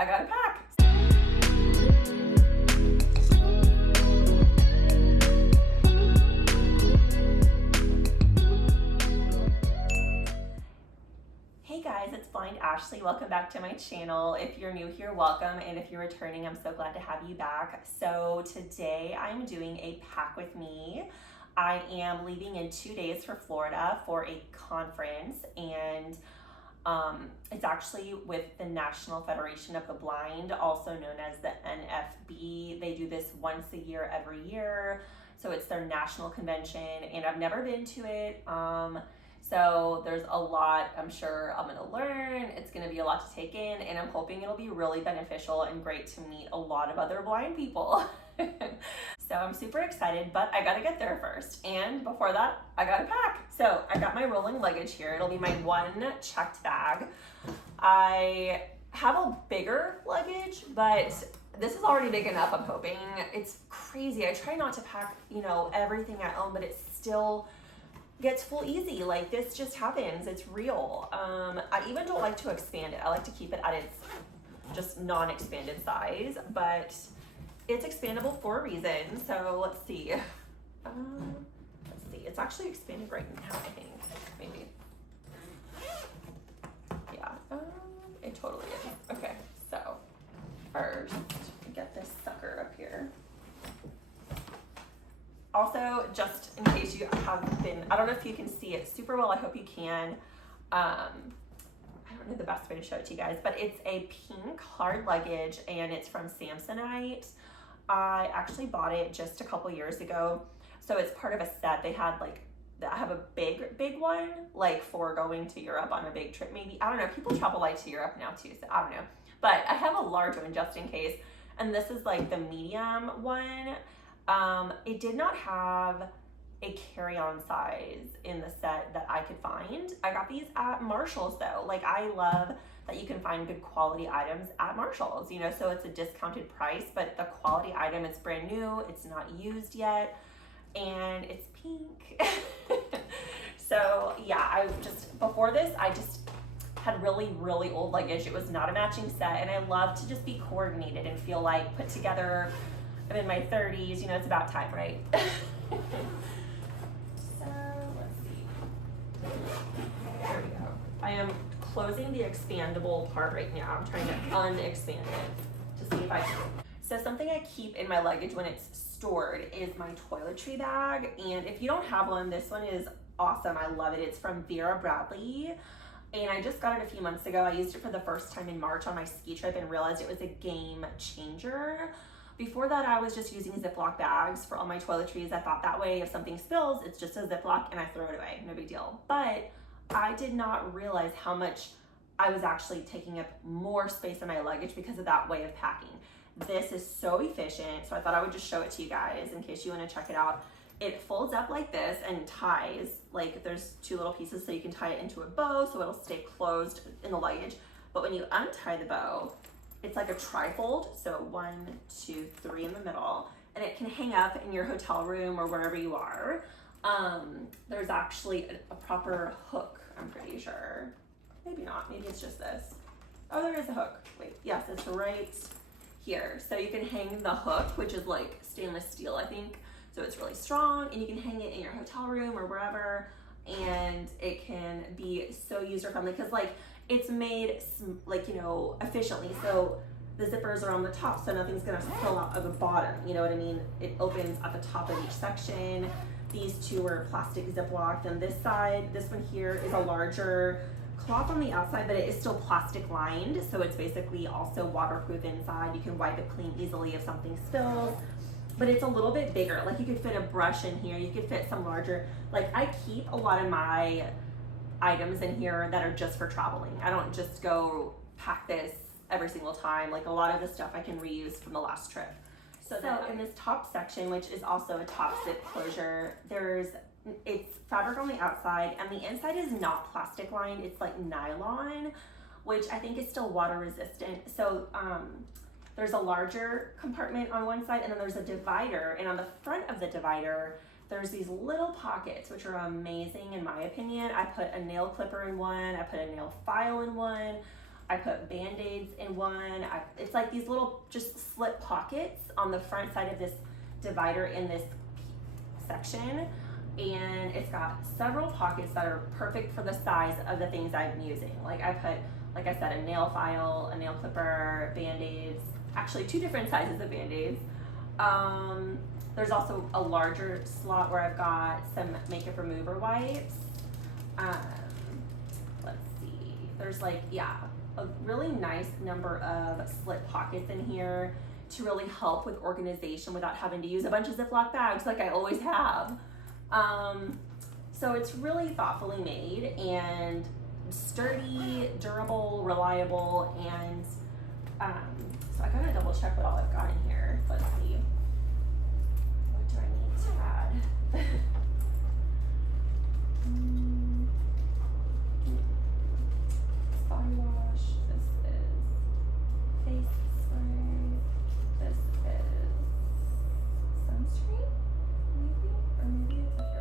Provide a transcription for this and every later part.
I gotta pack. Hey guys, it's Blind Ashley. Welcome back to my channel. If you're new here, welcome. And if you're returning, I'm so glad to have you back. So today I'm doing a pack with me. I am leaving in 2 days for Florida for a conference, and it's actually with the National Federation of the Blind, also known as the NFB. They do this once a year, every year. So it's their national convention, and I've never been to it. So there's a lot I'm sure I'm gonna learn. It's gonna be a lot to take in, and I'm hoping it'll be really beneficial and great to meet a lot of other blind people. So I'm super excited, but I gotta get there first. And before that, I gotta pack. So I got my rolling luggage here. It'll be my one checked bag. I have a bigger luggage, but this is already big enough, I'm hoping. It's crazy. I try not to pack, everything at home, but it still gets full easy. Like, this just happens. It's real. I even don't like to expand it. I like to keep it at its just non-expanded size, but it's expandable for a reason. So let's see. It's actually expanded right now, I think. Maybe. Yeah. It totally is. Okay. So first, get this sucker up here. Also, just in case you have been, I don't know if you can see it super well. I hope you can. I don't know the best way to show it to you guys, but it's a pink hard luggage, and it's from Samsonite. I actually bought it just a couple years ago. So it's part of a set. They had I have a big one, like for going to Europe on a big trip maybe. I don't know. People travel light to Europe now too, so I don't know. But I have a large one just in case. And this is like the medium one. It did not have a carry-on size in the set that I could find. I got these at Marshall's though. Like, I love that you can find good quality items at Marshall's, so it's a discounted price, but the quality item, it's brand new, it's not used yet, and it's pink. So yeah, before this, I just had really, really old luggage. It was not a matching set, and I love to just be coordinated and feel like put together. I'm in my 30s, it's about time, right? So let's see. There we go. I am closing the expandable part right now. I'm trying to unexpand it to see if I can. So something I keep in my luggage when it's stored is my toiletry bag. And if you don't have one, this one is awesome. I love it. It's from Vera Bradley. And I just got it a few months ago. I used it for the first time in March on my ski trip and realized it was a game changer. Before that, I was just using Ziploc bags for all my toiletries. I thought that way if something spills, it's just a Ziploc and I throw it away, no big deal. But I did not realize how much I was actually taking up more space in my luggage because of that way of packing. This is so efficient, so I thought I would just show it to you guys in case you want to check it out. It folds up like this and ties, like there's two little pieces so you can tie it into a bow so it'll stay closed in the luggage. But when you untie the bow, it's like a trifold, so 1, 2, 3 in the middle, and it can hang up in your hotel room or wherever you are. There's actually a proper hook, I'm pretty sure. Maybe not, maybe it's just this. Oh, there is a hook. Wait, yes, it's right here. So you can hang the hook, which is like stainless steel, I think. So it's really strong, and you can hang it in your hotel room or wherever, and it can be so user-friendly because it's made efficiently, so the zippers are on the top so nothing's gonna spill out of the bottom, you know what I mean? It opens at the top of each section. These two are plastic Ziploc, and this side, this one here is a larger cloth on the outside, but it is still plastic lined, so it's basically also waterproof inside. You can wipe it clean easily if something spills, but it's a little bit bigger. Like, you could fit a brush in here, you could fit some larger, I keep a lot of my items in here that are just for traveling. I don't just go pack this every single time. Like, a lot of the stuff I can reuse from the last trip. So in this top section, which is also a top zip closure, it's fabric on the outside, and the inside is not plastic lined, it's like nylon, which I think is still water resistant. So there's a larger compartment on one side, and then there's a divider, and on the front of the divider, there's these little pockets, which are amazing in my opinion. I put a nail clipper in one, I put a nail file in one. I put Band-Aids in one. It's like these little just slip pockets on the front side of this divider in this section. And it's got several pockets that are perfect for the size of the things I'm using. Like I put, like I said, a nail file, a nail clipper, Band-Aids, actually 2 different sizes of Band-Aids. There's also a larger slot where I've got some makeup remover wipes. Let's see, there's like, yeah, a really nice number of slip pockets in here to really help with organization without having to use a bunch of Ziploc bags like I always have. So it's really thoughtfully made and sturdy, durable, reliable, and so I gotta double check what all I've got in here. Let's see. What do I need to add? Body wash. This is face spray. This is sunscreen, maybe, or maybe it's up here.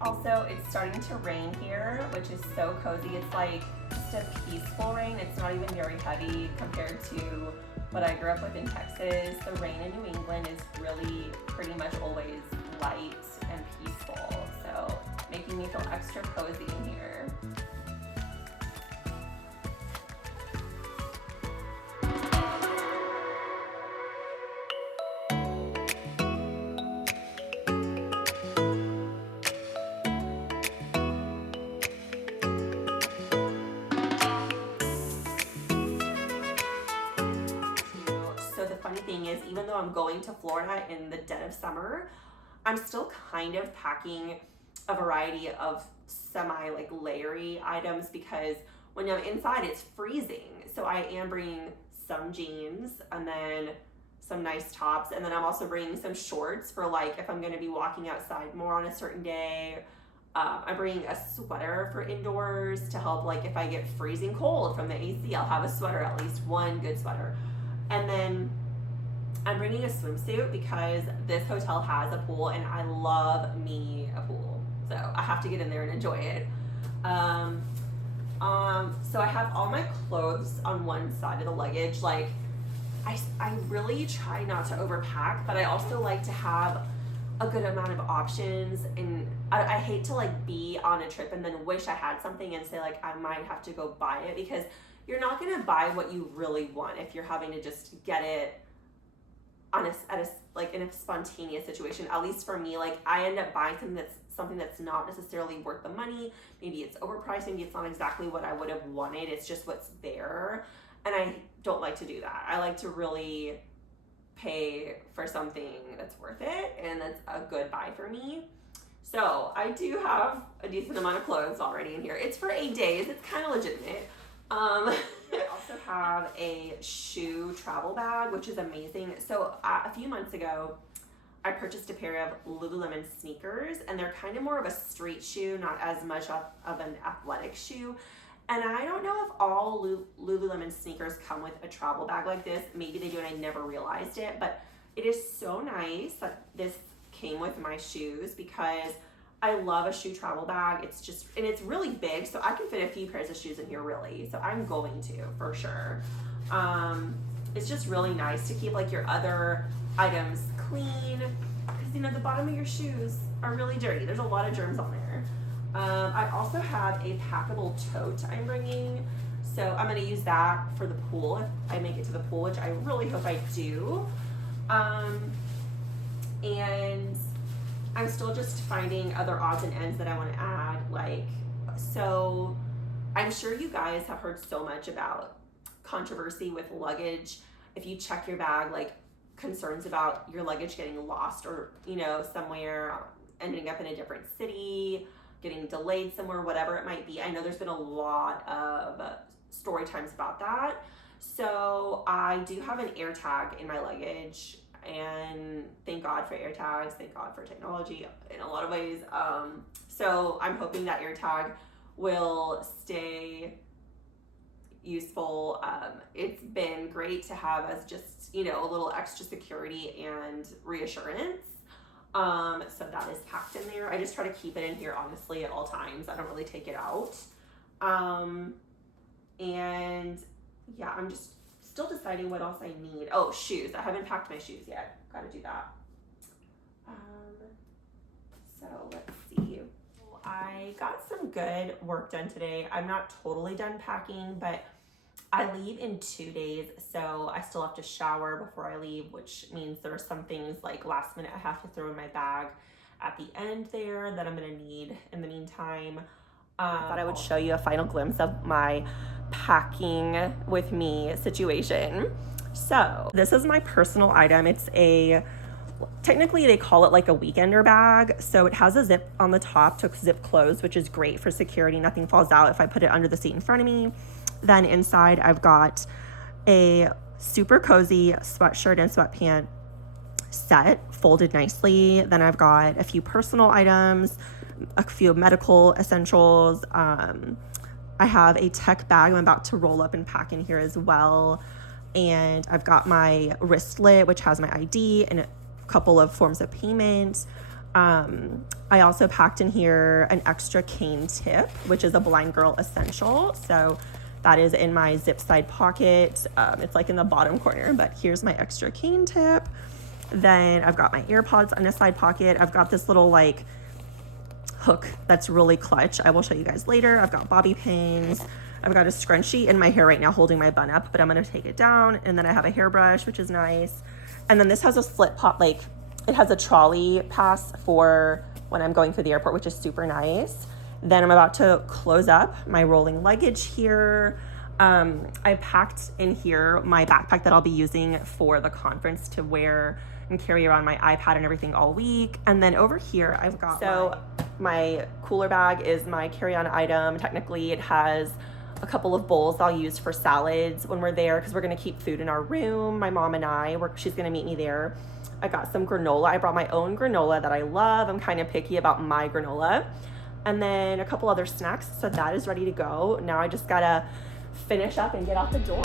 Also, it's starting to rain here, which is so cozy. It's like just a peaceful rain. It's not even very heavy compared to what I grew up with in Texas. The rain in New England is really pretty much always light and peaceful, so making me feel extra cozy in here. Funny thing is, even though I'm going to Florida in the dead of summer, I'm still kind of packing a variety of semi like layery items because when I'm inside it's freezing. So I am bringing some jeans and then some nice tops, and then I'm also bringing some shorts for like if I'm going to be walking outside more on a certain day. I'm bringing a sweater for indoors to help, like if I get freezing cold from the AC, I'll have a sweater, at least one good sweater. And then I'm bringing a swimsuit because this hotel has a pool and I love me a pool. So I have to get in there and enjoy it. So I have all my clothes on one side of the luggage. Like I really try not to overpack, but I also like to have a good amount of options, and I hate to like be on a trip and then wish I had something and say like I might have to go buy it, because you're not gonna buy what you really want if you're having to just get it on like in a spontaneous situation. At least for me, like I end up buying something that's not necessarily worth the money. Maybe it's overpriced, maybe it's not exactly what I would have wanted, it's just what's there, and I don't like to do that. I like to really pay for something that's worth it and that's a good buy for me. So I do have a decent amount of clothes already in here. It's for 8 days, it's kind of legitimate. I also have a shoe travel bag, which is amazing. So a few months ago, I purchased a pair of Lululemon sneakers, and they're kind of more of a street shoe, not as much of an athletic shoe. And I don't know if all Lululemon sneakers come with a travel bag like this. Maybe they do and I never realized it, but it is so nice that this came with my shoes because I love a shoe travel bag. It's just, and it's really big, so I can fit a few pairs of shoes in here really. So I'm going to, for sure. It's just really nice to keep like your other items clean, because you know the bottom of your shoes are really dirty. There's a lot of germs on there. I also have a packable tote I'm bringing, so I'm going to use that for the pool if I make it to the pool, which I really hope I do. And I'm still just finding other odds and ends that I want to add, like, so I'm sure you guys have heard so much about controversy with luggage. If you check your bag, like concerns about your luggage getting lost or, you know, somewhere, ending up in a different city, getting delayed somewhere, whatever it might be. I know there's been a lot of story times about that. So I do have an air tag in my luggage, and thank God for air tags, thank God for technology in a lot of ways. So I'm hoping that air tag will stay, useful. It's been great to have as just, you know, a little extra security and reassurance. So that is packed in there. I just try to keep it in here, honestly, at all times. I don't really take it out. And yeah, I'm just still deciding what else I need. Oh, shoes. I haven't packed my shoes yet. Gotta do that. So let's see. I got some good work done today. I'm not totally done packing, but I leave in 2 days, so I still have to shower before I leave, which means there are some things like last minute I have to throw in my bag at the end there that I'm gonna need in the meantime. I thought I would show you a final glimpse of my packing with me situation. So this is my personal item. It's technically they call it like a weekender bag. So it has a zip on the top to zip closed, which is great for security. Nothing falls out if I put it under the seat in front of me. Then inside I've got a super cozy sweatshirt and sweatpant set folded nicely. Then I've got a few personal items, a few medical essentials. I have a tech bag I'm about to roll up and pack in here as well. And I've got my wristlet, which has my ID and a couple of forms of payment. I also packed in here an extra cane tip, which is a blind girl essential. So that is in my zip side pocket. It's like in the bottom corner, but here's my extra cane tip. Then I've got my AirPods in a side pocket. I've got this little like hook that's really clutch. I will show you guys later. I've got bobby pins. I've got a scrunchie in my hair right now holding my bun up, but I'm gonna take it down. And then I have a hairbrush, which is nice. And then this has a slit pot, like it has a trolley pass for when I'm going through the airport, which is super nice. Then I'm about to close up my rolling luggage here. I packed in here my backpack that I'll be using for the conference to wear and carry around my iPad and everything all week. And then over here, I've got my cooler bag is my carry-on item. Technically, it has a couple of bowls I'll use for salads when we're there because we're gonna keep food in our room. My mom and she's gonna meet me there. I got some granola. I brought my own granola that I love. I'm kind of picky about my granola. And then a couple other snacks. So that is ready to go. Now I just gotta finish up and get out the door.